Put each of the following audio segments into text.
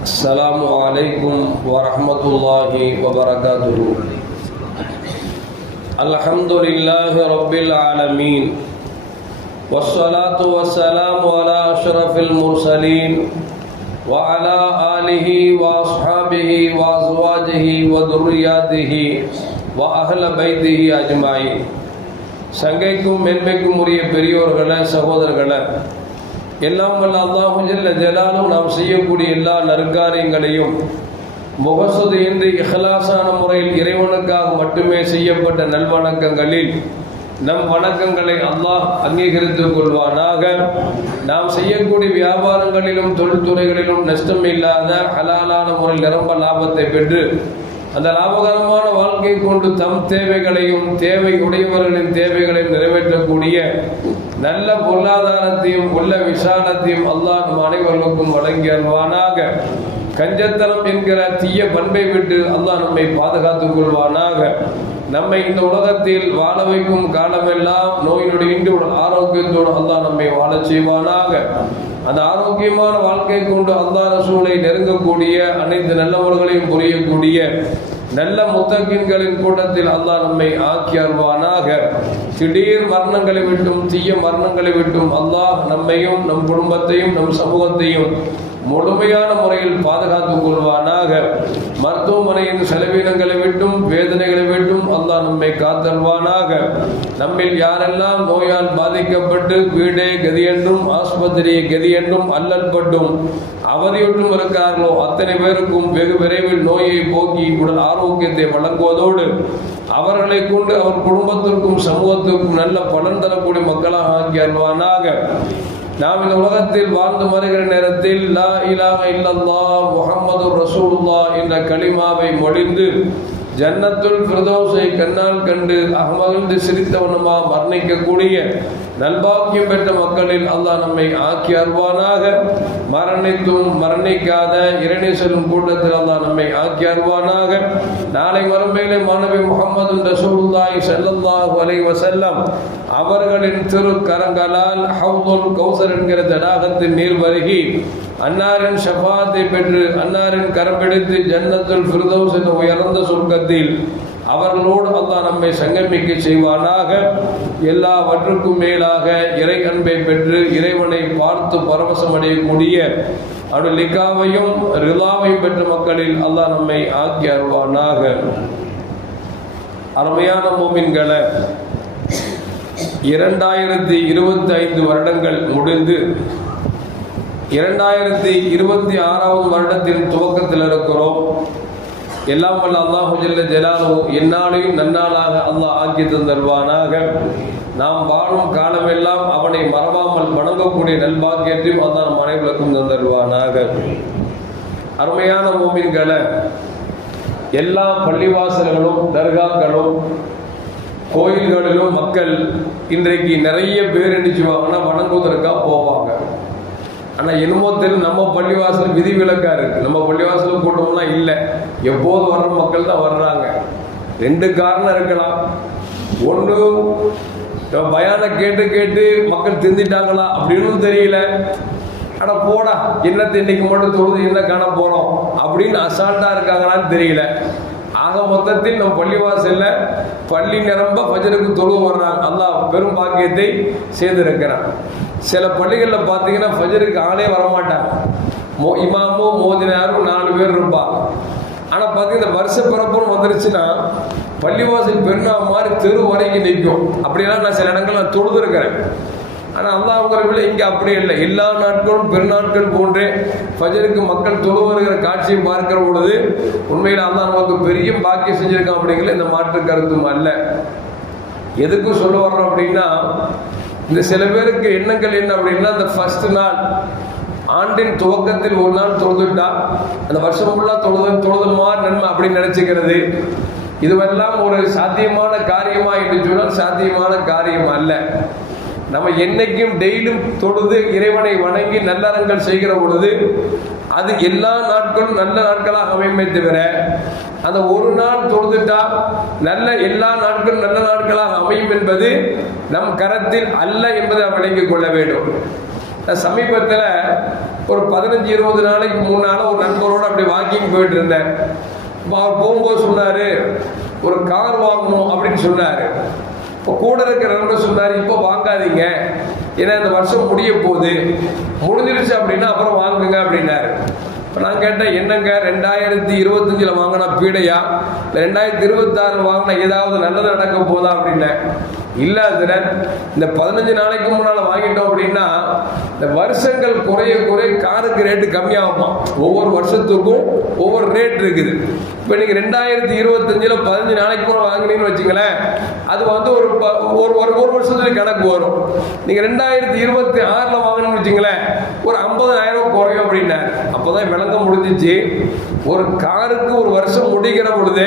السلام عليكم ورحمة الله وبركاته. الحمد لله رب العالمين والصلاة والسلام على أشرف المرسلين وعلى آله وأصحابه وأزواجه وذرياته وأهل بيته أجمعين. சங்கைக்கும் மென்மைக்கும் உரிய பெரியோர்களே, சகோதரர்களே, எல்லாம் வல்ல அல்லாஹு ஜல்ல ஜலாலும் நாம் செய்யக்கூடிய எல்லா நற்காரியங்களையும் முகசுதியின்றி இஹ்லாஸான முறையில் இறைவனுக்காக மட்டுமே செய்யப்பட்ட நல்வணக்கங்களில் நம் வணக்கங்களை அல்லாஹ் அங்கீகரித்துக் கொள்வானாக. நாம் செய்யக்கூடிய வியாபாரங்களிலும் தொழில்துறைகளிலும் நஷ்டம் இல்லாத ஹலாலான முறையில் நிரம்ப லாபத்தை பெற்று அந்த லாபகரமான வாழ்க்கை கொண்டு தம் தேவைகளையும் தேவை உடையவர்களின் தேவைகளையும் நிறைவேற்றக்கூடிய நல்ல பொருளாதாரத்தையும் உள்ள விசாலத்தையும் அல்லாஹ் நம் அனைவர்களுக்கும் வழங்கி அருள்வானாக. கஞ்சத்தனம் என்கிற தீய பண்பை விட்டு அல்லாஹ் நம்மை பாதுகாத்துக் கொள்வானாக. நம்மை இந்த உலகத்தில் வாழ வைக்கும் காலமெல்லாம் நோயினுடைய இன்று ஆரோக்கியத்தோடு அல்லாஹ் நம்மை வாழச் செய்வானாக. அந்த ஆரோக்கியமான வாழ்க்கை கொண்டு அல்லாஹ் ரசூலை நெருங்கக்கூடிய அனைத்து நல்லவர்களையும் புரியக்கூடிய நல்ல முத்தகின்களின் கூட்டத்தில் அல்லாஹ் நம்மை ஆக்கி அருள்வானாக. திடீர் மரணங்களை விட்டும் தீய மரணங்களை விட்டும் அல்லாஹ் நம்மையும் நம் குடும்பத்தையும் நம் சமூகத்தையும் முழுமையான முறையில் பாதுகாத்துக் கொள்வானாக. மருத்துவமனையின் செலவினங்களை விட்டும் வேதனைகளை விட்டும் அல்லாஹ் நம்மை காத்தல்வானாக. நம்மில் யாரெல்லாம் நோயால் பாதிக்கப்பட்டு வீடே கதி என்றும் ஆஸ்பத்திரியை கதி என்றும் அல்லல் பட்டும் அவதியுற்றும் இருக்கிறார்களோ அத்தனை பேருக்கும் வெகு விரைவில் நோயை போக்கி உடல் ஆரோக்கியத்தை வழங்குவதோடு அவர்களை கொண்டு அவர் குடும்பத்திற்கும் சமூகத்திற்கும் நல்ல பலன் தரக்கூடிய மக்களாக ஆக்கி அருள்வானாக. நாம் இந்த உலகத்தில் வாழ்ந்து வருகிற நேரத்தில் லா இலாஹ இல்லல்லாஹ் முஹம்மதுர் ரசூலுல்லாஹ் என்ற கலிமாவை மொழிந்து ஜன்னத்துல் ஃபிர்தௌஸை கண்ணால் கண்டு அகமகிழ்ந்து சிரித்தவனமா மரணிக்கக்கூடிய நல்பாக்கியம் பெற்ற மக்களில் அல்லாஹ் நம்மை ஆக்கி அருள்வானாக. மரணித்தும் மரணிக்காத இறைநீ செல்லும் கூட்டத்தில் அல்லாஹ் நம்மை ஆக்கி அருள்வானாக. நாளை மறுமையிலே மாணவி முஹம்மது ரசூலுல்லாஹி ஸல்லல்லாஹு அலைஹி வஸல்லம் அவர்களின் திரு கரங்களால் ஹவுதுல் கௌசர் என்கிற தடாகத்தின் நீர் பருகி அன்னாரின் ஷஃபாத்தை பெற்று அன்னாரின் கரம் பிடித்து ஜன்னத்துல் ஃபிர்தௌஸ் என்ற உயர்ந்த சொர்க்கத்தில் அவர்களோடு அல்லாஹ் நம்மை சங்கமிக்க செய்வானாக. எல்லாவற்றுக்கும் மேலாக இறை அன்பை பெற்று இறைவனை பார்த்து பரவசம் அடையக்கூடிய அவருடைய லிகாவையும் ரிலாவையும் பெற்ற மக்களில் அல்லாஹ் நம்மை ஆக்கி அருள்வானாக. அருமையான மூமின்களை, 2025 வருடங்கள் முடிந்து 2026வது வருடத்தின் துவக்கத்தில் இருக்கிறோம். எல்லாம் வல்ல அல்லாஹு ஜல்ல ஜலாலுஹு எந்நாளையும் நன்னாளாக அல்லாஹ் ஆக்கி தந்தருவானாக. நாம் வாழும் காலமெல்லாம் அவனை மறவாமல் வணங்கக்கூடிய நல்பாக்கியத்தையும் அல்லாஹ் நம் அனைவருக்கும் தந்தருவானாக. அருமையான மூமின்களை, எல்லா பள்ளிவாசல்களும் தர்காக்களும் கோயில்களிலும் மக்கள் இன்றைக்கு நிறைய பேர் நினைச்சுவாங்கன்னா வணங்குவதற்காக போவாங்க. ஆனால் என்னமோ தெரியும், நம்ம பள்ளிவாசல் விதிவிலக்காக இருக்குது. நம்ம பள்ளிவாசல் கூட்டம்லாம் இல்லை, எப்போது வர்ற மக்கள் தான் வர்றாங்க. 2 காரணம் இருக்கலாம். ஒன்று, பயானை கேட்டு கேட்டு மக்கள் திருந்திட்டாங்களா அப்படின்னு தெரியல. ஆனால் போடா என்னத்தை இன்னைக்கு மட்டும் தொழுது என்ன காண போகிறோம் அப்படின்னு அசால்ட்டாக இருக்காங்களான்னு தெரியல. ஆக மொத்தத்தில் நம்ம பள்ளிவாசல்ல பள்ளி நிரம்ப ஃபஜருக்கு தொழுவு வர்றாங்க. அல்லாஹ் பெரும் பாக்கியத்தை செய்திருக்கிறான். சில பள்ளிகளில் பார்த்தீங்கன்னா ஃபஜருக்கு ஆளே வரமாட்டாங்க. இமாமும் மோதினாரும் 4 பேர் இருப்பாங்க. ஆனால் பார்த்தீங்கன்னா வருஷ பிறப்பும் வந்துருச்சுன்னா பள்ளிவாசல் பெருநா மாதிரி தெரு வரைக்கும் நிற்கும். அப்படிலாம் நான் சில இடங்கள் நான் தொழுது இருக்கிறேன். ஆனால் அல்லாஹ்வுடைய இங்கே அப்படி இல்லை. எல்லா நாட்களும் பெருநாட்கள் போன்றே ஃபஜருக்கு மக்கள் தொழு வருகிற காட்சியை பார்க்கிற பொழுது உண்மையில் அல்லாஹ் நமக்கு பெரிய பாக்கியம் செஞ்சிருக்கான் அப்படிங்கிற இந்த மாற்று கருத்தும் அல்ல. எதுக்கும் சொல்ல வர்றோம் அப்படின்னா, இந்த சில பேருக்கு எண்ணங்கள் என்ன அப்படின்னா, அந்த ஃபர்ஸ்ட் நாள் ஆண்டின் துவக்கத்தில் ஒரு நாள் தொழுதுட்டா அந்த வருஷம் ஃபுல்லாக தொழுதல் மாதிரி நன்மை அப்படின்னு நினைச்சுக்கிறது. இதுவெல்லாம் ஒரு சாத்தியமான காரியமா என்று சொன்னால் சாத்தியமான காரியம் அல்ல. நம்ம என்னைக்கும் டெய்லியும் தொழுது இறைவனை வணங்கி நல்லறங்கள் செய்கிற பொழுது அது எல்லா நாட்களும் நல்ல நாட்களாக அமையுமே தவிர அந்த ஒரு நாள் தொழுதுட்டா நல்ல எல்லா நாட்களும் நல்ல நாட்களாக அமையும் என்பது நம் கரத்தில் அல்ல என்பதை விளங்கிக் கொள்ள வேண்டும். சமீபத்தில் ஒரு 15-20 நாளைக்கு முன்னால ஒரு நண்பரோட வாக்கிங் போயிட்டு இருந்தேன். அவர் போகும்போது சொன்னாரு, ஒரு கார் வாங்கணும் அப்படின்னு சொன்னாரு. இப்போ கூட இருக்கிற நண்பர் சொன்னாரு, இப்போ வாங்காதீங்க, ஏன்னா இந்த வருஷம் முடிய போகுது, முடிஞ்சிருச்சு அப்படின்னா அப்புறம் வாங்குங்க அப்படின்னாரு. இப்போ நான் கேட்டேன், என்னங்க 2025 வாங்கினா பீடையா, 2026 வாங்கினா ஏதாவது நல்லது நடக்க போதா அப்படின்னேன். இல்லை அதில் இந்த 15 நாளைக்கு முன்னால் வாங்கிட்டோம் அப்படின்னா இந்த வருஷங்கள் குறைய குறைய காருக்கு ரேட்டு கம்மியாகுமா. ஒவ்வொரு வருஷத்துக்கும் ஒவ்வொரு ரேட் இருக்குது. இப்போ நீங்கள் 2025 15 நாளைக்கு முன்னாடி வாங்கினீங்கன்னு வச்சுங்களேன், அது வந்து ஒரு வருஷத்துக்கு கணக்கு வரும். நீங்கள் 2026 வாங்கினீங்கன்னு வச்சுங்களேன், ஒரு 50,000 குறையும் அப்படின்னாரு. அப்போதான் விளங்க முடிஞ்சிச்சு, ஒரு காருக்கு ஒரு வருஷம் முடிகிற பொழுது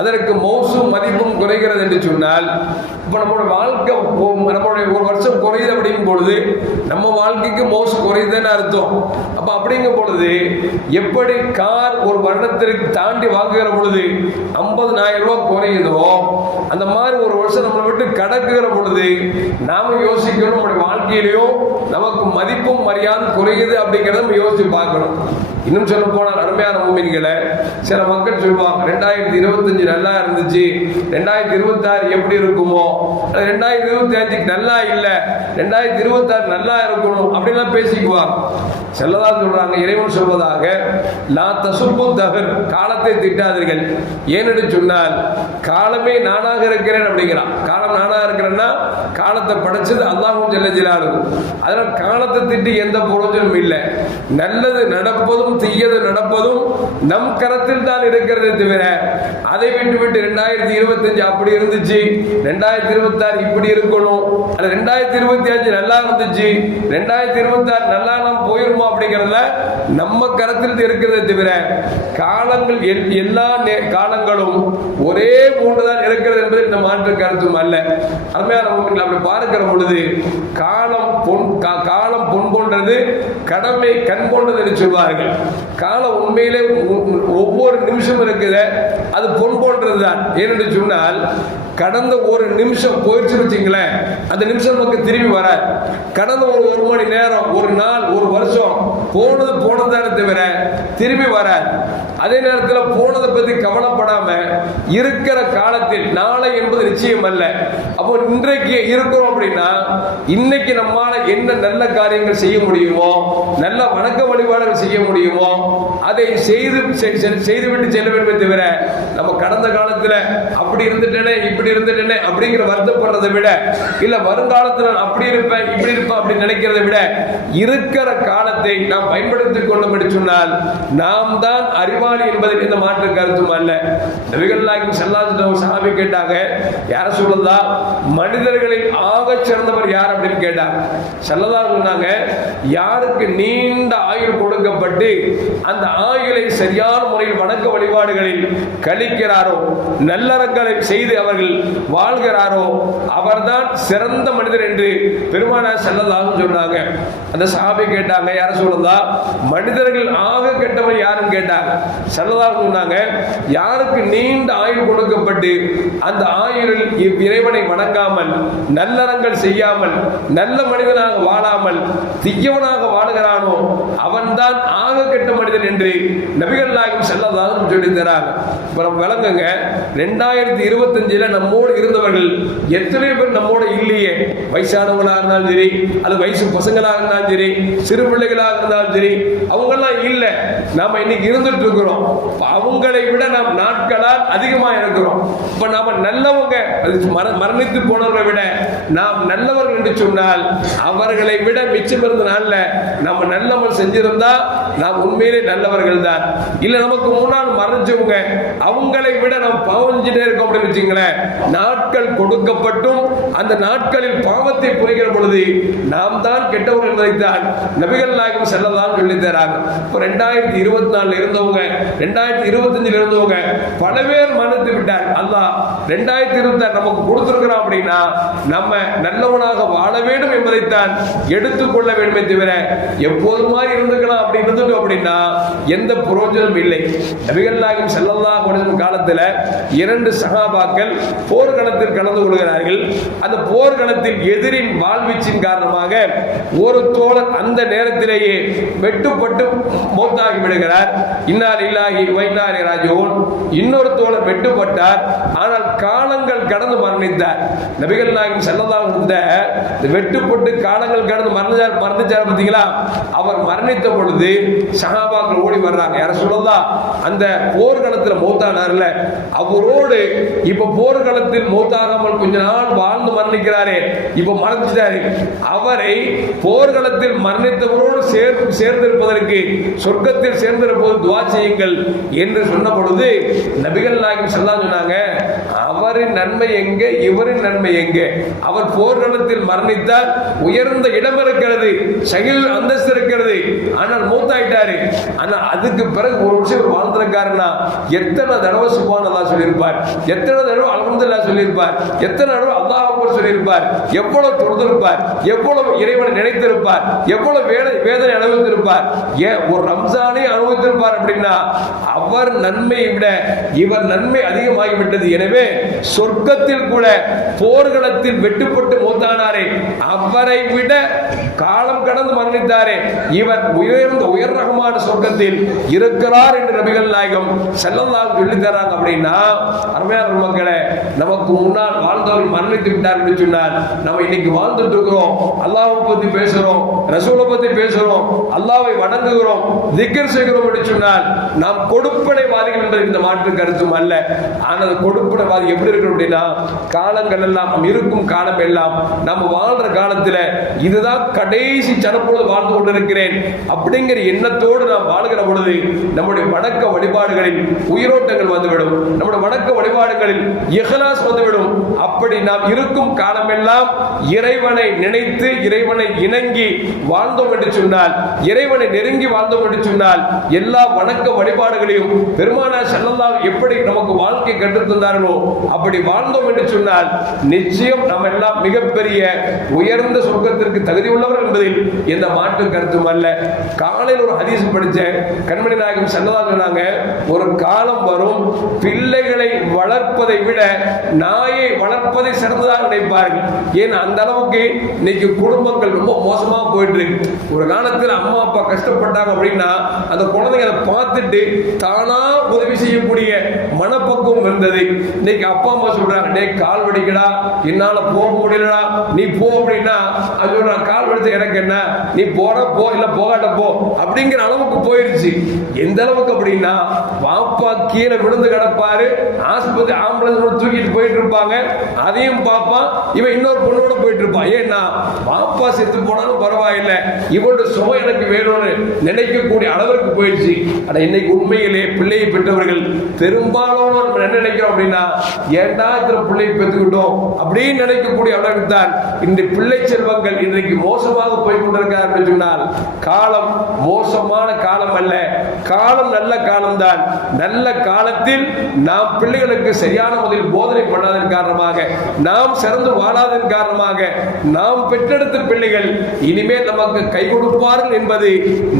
அதற்கு மௌசும் மதிப்பும் குறைகிறது என்று சொன்னால், இப்போ நம்மளோட வாழ்க்கை நம்மளுடைய ஒரு வருஷம் குறையுது அப்படிங்கும் பொழுது நம்ம வாழ்க்கைக்கு மௌசு குறையுதுன்னு அர்த்தம். அப்போ அப்படிங்கும் பொழுது எப்படி கார் ஒரு வருடத்திற்கு தாண்டி வாங்குகிற பொழுது 50,000 ரூபாய் குறையுதோ, அந்த மாதிரி ஒரு வருஷம் நம்மளை விட்டு கடக்குகிற பொழுது நாம யோசிக்கணும், நம்மளுடைய வாழ்க்கையிலையும் நமக்கு மதிப்பும் மரியாதை குறையுது அப்படிங்கிறத நம்ம யோசிச்சு பார்க்கணும். இன்னும் சொல்ல போனால் அருமையான மூமின்களை, சில மக்கள் சொல்லுவாங்க 2025 நல்லா இருந்துச்சு, 2026 எப்படி இருக்குமோ, 2025 நல்லா இல்லை, 2026 நல்லா இருக்கணும் அப்படின்லாம் பேசிக்குவாங்க. செல்லதான் சொல்றாங்க, இறைவன் சொல்வதாக, லா தசுப்பு தகர், காலத்தை திட்டாதீர்கள். ஏனென்று சொன்னால் காலமே நானாக இருக்கிறேன் அப்படிங்கிறான். காலம் நானாக இருக்கிறேன்னா காலத்தை படைச்சது அல்லாஹ்வும் ஜல்ல ஜலாலுஹு. அதனால் காலத்தை திட்டி எந்த பிரயோஜனமும் இல்லை. நல்லது நடப்பதும் தீயது நடப்பதும் நம் கரத்தில் தான் இருக்கிறது தவிர, அதை விட்டு 2025 அப்படி இருந்துச்சு, 2026 இப்படி இருக்கணும், 2025 நல்லா இருந்துச்சு, 2026 நல்லா நாம் போயிருமா அப்படிங்கிறதுல நம்ம கரத்தில் இருக்கிறது தவிர, காலங்கள் எல்லா காலங்களும் ஒரே போன்றுதான் இருக்கிறது என்பது இந்த மாற்று கருத்தும் அல்ல. அருமையான அப்படி பார்க்கிற பொழுது காலம் பொன் போன்றது, கடமை கண் போன்றது என்று சொல்வார்கள். காலம் உண்மையிலே ஒவ்வொரு நிமிஷம் இருக்குது, அது பொன் போன்றதுதான். ஏனென்று சொன்னால் கடந்த ஒரு நிமிஷம் போயிடுச்சு வச்சுங்களேன், அந்த நிமிஷம் நமக்கு திரும்பி வராது. கடந்த ஒரு மணி நேரம், ஒரு நாள், ஒரு வருஷம் போனதான தவிர திரும்பி வராது. அதே நேரத்தில் போனதை பற்றி கவலைப்படாம இருக்கிற காலத்தில் நாளை என்பது நிச்சயம் அல்ல. அப்போ இன்றைக்கு இருக்கிறோம் அப்படின்னா இன்னைக்கு நம்மால என்ன நல்ல காரியங்கள் செய்ய முடியுமோ, நல்ல வணக்க வழிபாடுகள் செய்ய முடியுமோ அதை செய்துவிட்டு செல்ல வேண்டும் தவிர, நம்ம கடந்த காலத்தில் அப்படி இருந்துட்டேனே இப்படி இருந்துட்டேனே அப்படிங்கிற வருத்தப்படுறதை விட, இல்ல வருங்காலத்தில் அப்படி இருப்பேன் இப்படி இருப்பேன் அப்படின்னு நினைக்கிறதை விட, இருக்கிற காலத்தை நாம் பயன்படுத்திக் கொள்ளும் என்று சொன்னால் நாம் தான் அறிவாளி என்பதில் எந்த மாற்று கருத்தும் அல்ல. நபிகள் நாயகம் ஸல்லல்லாஹு அலைஹி வஸல்லம் சஹாபி கேட்டாங்க, யார சொல்லலாம், மனிதர்களில் ஆக சிறந்தவர் யார் அப்படின்னு கேட்டாங்க. ஸல்லல்லாஹு சொன்னாங்க, யாருக்கு நீண்ட ஆயுள் கொடுக்கப்பட்டு அந்த ஆயுளை சரியான முறையில் வணக்க வழிபாடுகளில் கழிக்கிறாரோ, நல்லறங்களை செய்து அவர்கள் வாழ்கிறாரோ அவர்தான் சிறந்த மனிதர் என்று பெருமானார் ஸல்லல்லாஹு சொன்னாங்க. அந்த சஹாபி கேட்டாங்க, யார சொல்லலாம், மனிதர்கள் ஆக கெட்டவர் யாருன்னு கேட்டாங்க. ஸல்லல்லாஹு சொன்னாங்க, யாருக்கு நீண்ட ஆயுள் கொடுக்கப்பட்டு அந்த ஆயுளில் இறைவனை வணங்காமல், நல்லறங்கள் செய்யாமல், நல்ல மனிதனாக வாழாமல் தீயவனாக வாழுகிறானோ அவன்தான் ஆக கெட்ட மனிதன் என்று நபிகள் நாயகம் ஸல்லல்லாஹு சொல்லி தராங்க. விளங்குங்க, 2025 நம்மோடு இருந்தவர்கள் எத்தனை பேர் நம்மோட இல்லையே. வயசானவங்களா இருந்தாலும் சரி, அது வயசு பசங்களாக இருந்தாலும் சரி, சிறு பிள்ளைகளாக இருந்தாலும் சரி, அவங்கெல்லாம் இல்லை. நாம இன்னைக்கு இருந்துட்டு இருக்கிறோம். அவங்களை விட நாம் நாட்களால் அதிகமாக இருக்கிறோம். இப்ப நாம நல்லவங்க, மரணித்து போனவர்களை விட நாம் நல்லவர்கள் என்று சொன்னால் அவர்களை விட மிச்சம் இருந்த நாள்ல நம்ம நல்லவர்கள் செஞ்சிருந்தா நாம் உண்மையிலே நல்லவர்கள் தான். இல்ல நமக்கு முன்னால் மறைஞ்சவங்க அவங்களை விட நாம் பாவம் செஞ்சுட்டே இருக்கோம் அப்படின்னு வச்சுங்களேன், நாட்கள் கொடுக்கப்பட்டும் அந்த நாட்களில் பாவத்தை புரிகிற பொழுது நாம் தான் கெட்டவர்கள் என்பதைத்தான் நபிகள் நாயகம் ஸல்லல்லாஹு சொல்லி தராங்க. இப்போ 2024 இருந்தவங்க, 2025 இருந்தவங்க பல பேர் மறந்து விட்டார். அல்லாஹ் 2026 நமக்கு கொடுத்திருக்கிறோம் அப்படின்னா நம்ம நல்லவனாக வாழ வேண்டும் என்பதைத்தான் எடுத்துக்கொள்ள வேண்டுமே தவிர எப்போது மாதிரி இருந்துக்கலாம் அப்படி இருந்துட்டோம் அப்படின்னா எந்த பிரயோஜனம் இல்லை. நபிகள் நாயகம் ஸல்லல்லாஹு அலைஹி வஸல்லம் காலத்தில் 2 சஹாபாக்கள் போர்க்களத்தில் கலந்து கொள்கிறார்கள். அந்த போர்க்களத்தில் எதிரின் வாழ்வீச்சின் காரணமாக ஒரு தோழர் அந்த நேரத்திலேயே வெட்டுப்பட்டு மௌத்தாகி விடுகிறார். இன்னா லில்லாஹி வ இன்னா இலைஹி ராஜிஊன். இன்னொரு தோழர் வெட்டுப்பட்டார். ஆனால் காலங்கள் கடந்து மரணித்தார். நபிகள் நாயகம் ஸல்லல்லாஹு அலைஹி வஸல்லம் வெட்டுப்பட்டு காலங்கள் கடந்து மரணிச்சார் பார்த்தீங்களா? அவர் மரணித்த பொழுது சஹாபாக்கள் ஓடி வர்றாங்க. யார சொல்லலாம், அந்த போர்க்களத்தில் மௌத்தானார்ல அவரோடு இப்ப போர்க்களத்தில் மௌத்தாகாமல் கொஞ்ச நாள் வாழ்ந்து மரணிக்கிறாரே, இப்ப மரணிச்சிட்டாரு. அவரை போர்க்களத்தில் மரணித்தவரோடு சேர்ந்திருப்பதற்கு சொர்க்கத்தில் சேர்ந்திருப்பது துஆ செய்யுங்கள் என்று சொன்ன பொழுது நபிகள் நாயகம் ஸல்லல்லாஹு சொன்னாங்க, அவரின் நன்மை எங்கே, இவரின் நன்மை எங்கே? அவர் போர்க்களத்தில் மரணித்தால் உயர்ந்த இடம் இருக்கிறது, ஷஹீத் அந்தஸ்து இருக்கிறது. ஆனால் மூத்தாயிட்டாரு. ஆனா அதுக்கு பிறகு ஒரு விஷயம் வாழ்ந்திருக்காருன்னா எத்தனை தடவை சுப்ஹானல்லாஹ் சொல்லியிருப்பார், எத்தனை தடவை அல்ஹம்துலில்லாஹ் சொல்லியிருப்பார், எத்தனை தடவை அல்லாஹ் அக்பர் சொல்லியிருப்பார், எவ்வளவு தொழுதிருப்பார், எவ்வளவு இறைவனை நினைத்திருப்பார், எவ்வளவு வேதனை அனுபவித்திருப்பார், ஏன் ஒரு ரம்ஜானை அனுபவித்திருப்பார். அப்படின்னா அவர் நன்மையை விட இவர் நன்மை அதிகமாகிவிட்டது. எனவே சொர்க்கத்தில் கூட போர்க்களத்தில் வெட்டுப்பட்டு மூத்தானாரே அவரை விட காலம் கடந்து மரணித்தாரே இவர் உயர் ரகமான சொர்க்கத்தில் இருக்கிறார் என்று நபிகள் நாயகம் ஸல்லல்லாஹு சொல்லி தராங்க. அப்படின்னா அருமையான மக்களே, நமக்கு முன்னால் வாழ்ந்தவர்கள் மரணித்து விட்டார் என்று சொன்னால் நம்ம இன்னைக்கு வாழ்ந்துட்டு இருக்கிறோம், அல்லாஹ்வை பத்தி பேசுறோம், ரசூலை பத்தி பேசுறோம், அல்லாஹ்வை வணங்குகிறோம், திக்ர் செய்கிறோம் என்று சொன்னால் நாம் கொடுப்பனைவாதிகள் என்பது இந்த மாற்று கருத்தும் அல்ல. ஆனால் கொடுப்பனைவாதி எப்படி இருக்கணும் அப்படின்னா, காலங்கள் எல்லாம் நாம் இருக்கும் காலம் எல்லாம் நம்ம வாழ்ற காலத்துல இதுதான் கடைசி சனப்பொழுது வாழ்ந்து கொண்டிருக்கிறேன் அப்படிங்கிற எண்ணத்தோடு நாம் வாழ்கிற பொழுது நம்முடைய வணக்க வழிபாடுகளில் உயிரோட்டங்கள் வந்துவிடும், நம்முடைய வணக்க வழிபாடுகளில் இஹ்லாஸ் வந்துவிடும். அப்படி நாம் இருக்கும் காலமெல்லாம் இறைவனை நினைத்து இறைவனை இணங்கி வாழ்ந்தோம் என்று சொன்னால், இறைவனை நெருங்கி வாழ்ந்தோம் என்று சொன்னால், எல்லா வணக்க வழிபாடுகளையும் பெருமானார் ஸல்லல்லாஹு எப்படி நமக்கு வாழ்க்கை கற்றுத் தந்தார்களோ அப்படி வாழ்ந்தோம் என்று சொன்னால் நிச்சயம் நம்ம எல்லாம் மிகப்பெரிய உயர்ந்த சொர்க்கத்திற்கு தகுதி உள்ளவர் என்பதில் எந்த மாற்று கருத்தும் அல்ல. காலையில் ஒரு ஹதீஸ் படிச்சேன். கண்மணி நாயகம் ஸல்லல்லாஹு சொன்னாங்க, ஒரு காலம் வரும் பிள்ளைகளை வளர்ப்பதை விட நாயை வளர்ப்பதை சிறந்ததாக நினைப்பார்கள். ஏன் அந்த அளவுக்கு இன்னைக்கு குடும்பங்கள் ரொம்ப மோசமா போயிட்டு இருக்கு. ஒரு காலத்தில் அம்மா அப்பா கஷ்டப்பட்டாங்க அப்படின்னா அந்த குழந்தைங்க அதை பார்த்துட்டு தானா உதவி செய்யக்கூடிய மனப்பக்குவம் இருந்தது. இன்னைக்கு அப்பா அம்மா சொல்றாங்க, டேய் கால் வலிக்குடா, என்னால போக முடியலடா, நீ போ அப்படின்னா அது சொல்றாங்க, கால் வலிச்ச எனக்கு என்ன, நீ போற போ, இல்ல போகாட்ட போ அப்படிங்கிற அளவுக்கு போயிருச்சு. எந்த அளவுக்கு அப்படின்னா வாப்பா கீழே விழுந்து கிடப்பாரு, ஆஸ்பத்திரி ஆம்புலன்ஸ் தூக்கிட்டு போயிட்டு இருப்பாங்க, அதையும் பாப்பா இவன் இன்னொரு பொண்ணோட போயிட்டு இருப்பான். ஏன்னா வாப்பா செத்து போனாலும் பரவாயில்லை, இவனோட சுகம் எனக்கு வேணும்னு நினைக்கக்கூடிய அளவிற்கு போயிடுச்சு. ஆனா இன்னைக்கு உண்மையிலே பிள்ளையை பெற்றவர்கள் பெரும்பாலான என்ன நினைக்கிறோம் அப்படின்னா, ஏண்டா இத்தனை பிள்ளையை பெற்றுக்கிட்டோம் அப்படின்னு நினைக்கக்கூடிய அளவுக்கு தான் இந்த பிள்ளை செல்வங்கள் இன்றைக்கு மோசமாக போய் கொண்டிருக்கிறார் என்று சொன்னால், காலம் மோசமான காலம் அல்ல, காலம் நல்ல காலம் தான். நல்ல காலத்தில் நாம் பிள்ளைகளுக்கு சரியான முறையில் போதனை பண்ணாதன் காரணமாக, நாம் சிறந்து வாழாதன் காரணமாக, நாம் பெற்றெடுத்த பிள்ளைகள் இனிமேல் நமக்கு கை கொடுப்பார்கள் என்பது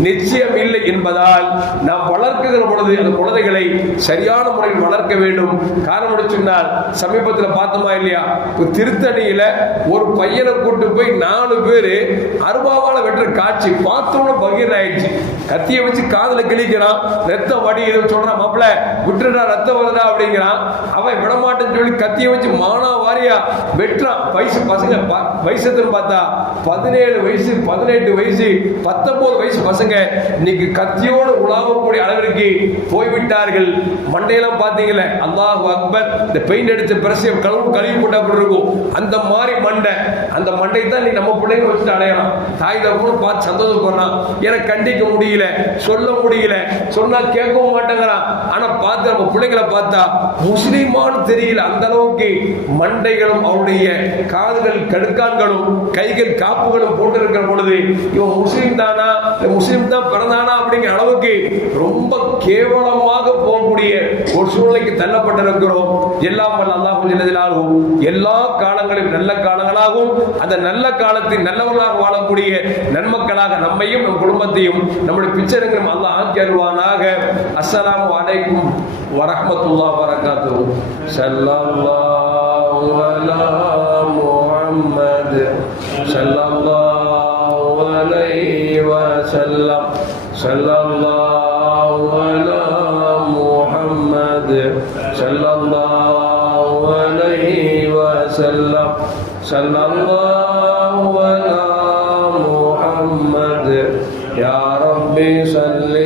நிச்சயம் இல்லை என்பதால் நாம் வளர்க்குகிற பொழுது அந்த குழந்தைகளை சரியான முறையில் வளர்க்க வேண்டும். காரணம் சொன்னால் சமீபத்தில் பார்த்தோமா இல்லையா, திருத்தணியில ஒரு பையனை கூட்டு போய் 4 பேரு அருவாவால வெட்டுற காட்சி பார்த்தோம்னா பகீர் ஆயிடுச்சு. கத்தியை வச்சு காதுல கிழிக்கிறான், ரத்தம் வடி சொல்றான், மாப்பிள்ள விட்டுடா ரத்தம் வருதா அப்படிங்கிறான். அவன் விடமாட்டேன்னு சொல்லி கத்தியை வச்சு மானா வாரியா வெட்டுறான். வயசு பசங்க வயசுன்னு பார்த்தா 17 வயசு 18 வயசு 19 வயசு பசங்க இன்னைக்கு கத்தியோடு உலாவக்கூடிய அளவிற்கு போய்விட்டார்கள். மண்டையெல்லாம் பார்த்தீங்களே, அல்லாஹ் அக்பர், இந்த பெயிண்ட் அடிச்ச பிரசிய கழுவி போட்டா இருக்கும் அந்த மாதிரி மண்டை. அந்த மண்டை தான் நீ நம்ம பிள்ளைங்க வச்சுட்டு அடையலாம். தாய் தகவலும் பார்த்து சந்தோஷப்படுறான். எனக்கு கண்டிக்க முடியல, சொல்ல முடியல, சொன்னா கேட்கவும் மாட்டேங்கிறான். ஆனா பார்த்து நம்ம பிள்ளைங்களை பார்த்தா முஸ்லிமான்னு தெரியல, அந்த அளவுக்கு மண்டைகளும் அவருடைய காதுகள் கடுக்கான்களும் கைகள் காப்புகளும் போட்டிருக்கிற பொழுது இவன் முஸ்லீம் தானா, முஸ்லீம் தான் பிறந்தானா அப்படிங்கிற அளவுக்கு ரொம்ப கேவலமாக போகக்கூடிய ஒரு சூழ்நிலைக்கு தள்ளப்பட்டிருக்கிறோம். எல்லாம் வல்ல அல்லாஹ் ஜல்லஜலாலுஹு எல்லா காலங்களிலும் நல்ல காலங்களாகவும் அந்த நல்ல காலத்தில் நல்லவர்களாக வாழக்கூடிய நன்மக்களாக நம்மையும் நம் குடும்பத்தையும் நம்முடைய பிச்சைகளும் அல்லாஹ் ஆக்கி அருள்வானாக. அஸ்ஸலாமு அலைக்கும் வரஹ்மத்துல்லாஹி வபரகாத்துஹு. ஸல்லல்லாஹு அலா முஹம்மத் ஸல்லல்லாஹு அலைஹி வஸல்லம். ஸல்லல்லாஹு அலா முஹம்மத் ஸல்லல்லாஹு அலைஹி வஸல்லம். ஸல்லல்லாஹு அலா முஹம்மத் யா ரப்பி ஸல்லி